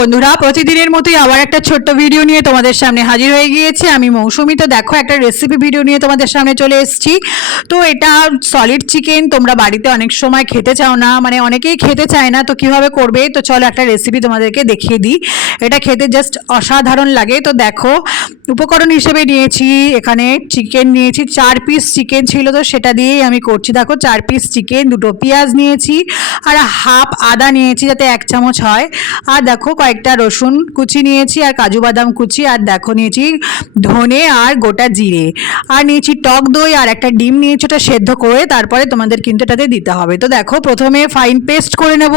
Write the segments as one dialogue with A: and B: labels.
A: বন্ধুরা, প্রতিদিনের মতোই আবার একটা ছোট্ট ভিডিও নিয়ে তোমাদের সামনে হাজির হয়ে গিয়েছে। আমি মৌসুমি, তো দেখো একটা রেসিপি ভিডিও নিয়ে তোমাদের সামনে চলে এসেছি। তো এটা সলিড চিকেন তোমরা বাড়িতে অনেক সময় খেতে চাও না মানে অনেকেই খেতে চায় না, তো কীভাবে করবে? তো চলো একটা রেসিপি তোমাদেরকে দেখিয়ে দিই। এটা খেতে জাস্ট অসাধারণ লাগে। তো দেখো, উপকরণ হিসেবে নিয়েছি, এখানে চিকেন নিয়েছি, চার পিস চিকেন ছিল, তো সেটা দিয়েই আমি করছি। দেখো, চার পিস চিকেন দুটো পেঁয়াজ নিয়েছি, আর হাফ আদা নিয়েছি যাতে এক চামচ হয়। আর দেখো কয়েকটা রসুন কুচি নিয়েছি আর কাজু বাদাম কুচি আর দেখো নিয়েছি ধনে আর গোটা জিরে। আর নিয়েছি টক দই আর একটা ডিম নিয়েছি ওটা সেদ্ধ করে তারপরে তোমাদের কিন্তু এটাতে দিতে হবে। তো দেখো প্রথমে ফাইন পেস্ট করে নেব।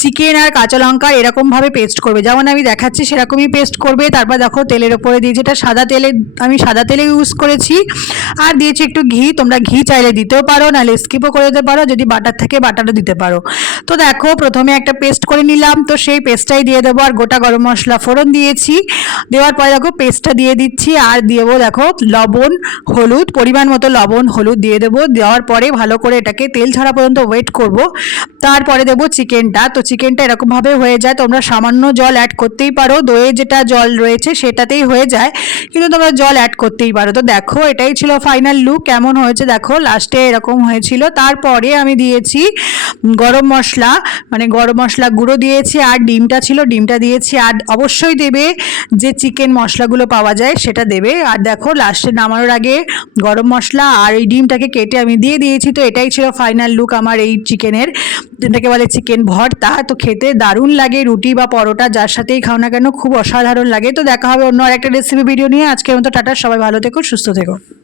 A: চিকেন আর কাঁচা লঙ্কা এরকমভাবে পেস্ট করবে। যেমন আমি দেখাচ্ছি সেরকমই পেস্ট করবে। তারপর দেখো তেলের ওপরে দিয়েছি এটা সাদা তেলে, আমি সাদা তেলে ইউজ করেছি। আর দিয়েছি একটু ঘি, তোমরা ঘি চাইলে দিতেও পারো, নাহলে স্কিপও করে দিতে পারো, যদি বাটার থেকে বাটারও দিতে পারো। তো দেখো প্রথমে একটা পেস্ট করে নিলাম। তো সেই পেস্টটাই দিয়ে দেবো। আর গোটা গরম মশলা ফোড়ন দিয়েছি। দেওয়ার পরে দেখো পেস্টটা দিয়ে দিচ্ছি আর দেবো দেখো লবণ, হলুদ, পরিমাণ মতো লবণ, হলুদ দিয়ে দেবো। দেওয়ার পরে ভালো করে এটাকে তেল ছাড়া পর্যন্ত ওয়েট করব। তারপরে দেবো চিকেনটা। তো চিকেনটা এরকমভাবে হয়ে যায়। তোমরা সামান্য জল অ্যাড করতেই পারো। দইয়ে যেটা জল রয়েছে সেটাতেই হয়ে যায়। কিন্তু তোমরা জল অ্যাড করতেই পারো। তো দেখো, এটাই ছিল ফাইনাল লুক কেমন হয়েছে দেখো লাস্টে এরকম হয়েছিল। তারপরে আমি দিয়েছি গরম মশলা। মানে গরম মশলা গুঁড়ো দিয়েছি আর ডিমটা ছিল। ডিমটা দিয়েছি আর অবশ্যই দেবে যে চিকেন মশলাগুলো পাওয়া যায় সেটা দেবে। আর দেখো লাস্টে নামানোর আগে গরম মশলা আর এই ডিমটাকে কেটে আমি দিয়ে দিয়েছি। তো এটাই ছিল ফাইনাল লুক আমার এই চিকেনের। যেটাকে বলে চিকেন ভর্তা, তো খেতে দারুণ লাগে। রুটি বা পরোটা যার সাথেই খাও না কেন, খুব অসাধারণ লাগে। তো দেখা হবে অন্য আরেকটা রেসিপি ভিডিও নিয়ে। আজকের মতো টাটা, সবাই ভালো থেকো, সুস্থ থেকো।